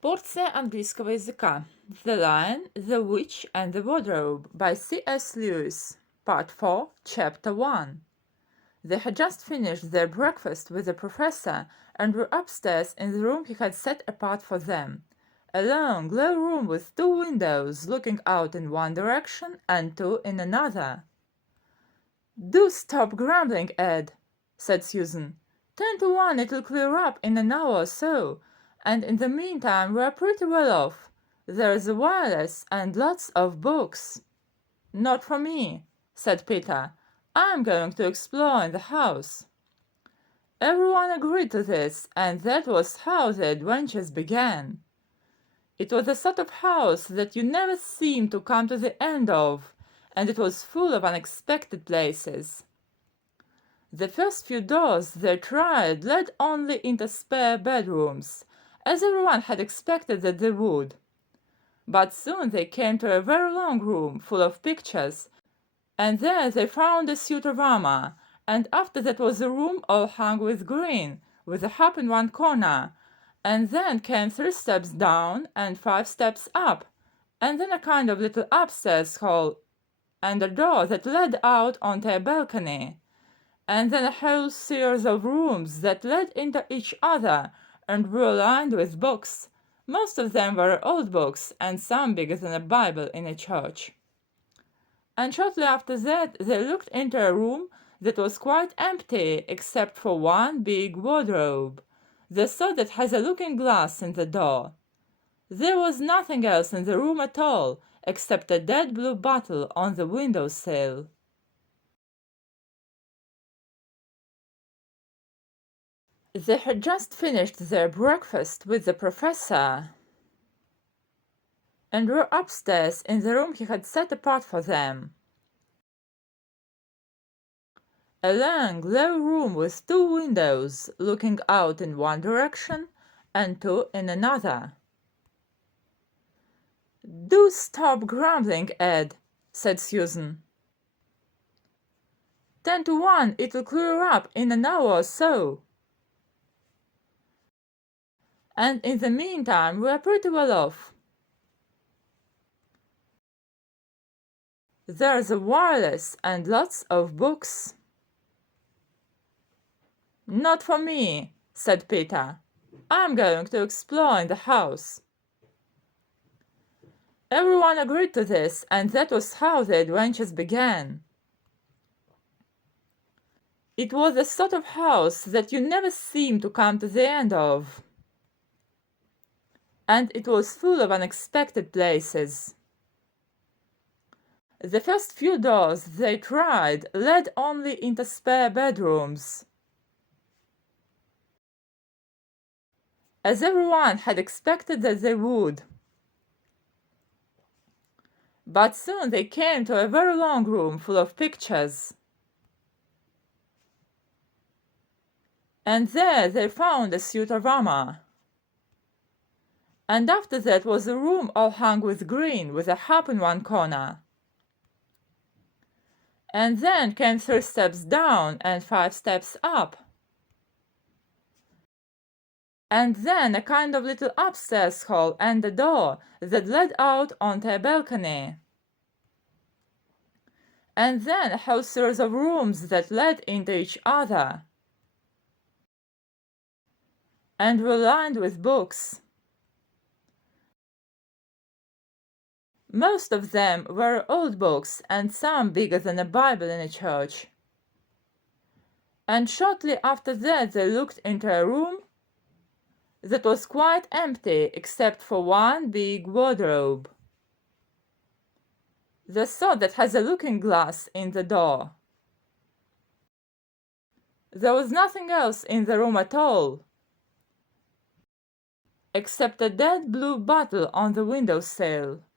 Порция английского языка. The Lion, the Witch and the Wardrobe by C.S. Lewis. Part 4, Chapter 1. They had just finished their breakfast with the professor and were upstairs in the room he had set apart for them. A long, low room with two windows looking out in one direction and two in another. "Do stop grumbling, Ed," said Susan. "10 to 1 it'll clear up in an hour or so, and in the meantime we're pretty well off. There's a wireless and lots of books." "Not for me," said Peter. "I'm going to explore in the house." Everyone agreed to this, and that was how the adventures began. It was the sort of house that you never seem to come to the end of, and it was full of unexpected places. The first few doors they tried led only into spare bedrooms, as everyone had expected that they would. But soon they came to a very long room full of pictures, and there they found a suit of armor, and after that was a room all hung with green, with a harp in one corner, and then came 3 steps down and 5 steps up, and then a kind of little upstairs hall, and a door that led out onto a balcony, and then a whole series of rooms that led into each other and were lined with books. Most of them were old books, and some bigger than a Bible in a church. And shortly after that they looked into a room that was quite empty except for one big wardrobe, the sort that has a looking glass in the door. There was nothing else in the room at all except a dead blue bottle on the windowsill. They had just finished their breakfast with the professor and were upstairs in the room he had set apart for them. A long, low room with 2 windows looking out in one direction and 2 in another. "Do stop grumbling, Ed," said Susan. 10 to 1 it'll clear up in an hour or so. And in the meantime we're pretty well off. There's a wireless and lots of books. "Not for me," said Peter. "I'm going to explore in the house." Everyone agreed to this, and that was how the adventures began. It was the sort of house that you never seem to come to the end of, and it was full of unexpected places. The first few doors they tried led only into spare bedrooms, as everyone had expected that they would. But soon they came to a very long room full of pictures, and there they found a suit of armor. And after that was a room all hung with green, with a harp in one corner. And then came 3 steps down and 5 steps up. And then a kind of little upstairs hall and a door that led out onto a balcony. And then a whole series of rooms that led into each other, and were lined with books. Most of them were old books, and some bigger than a Bible in a church. And shortly after that they looked into a room that was quite empty except for one big wardrobe, the sort that has a looking glass in the door. There was nothing else in the room at all, except a dead blue bottle on the windowsill.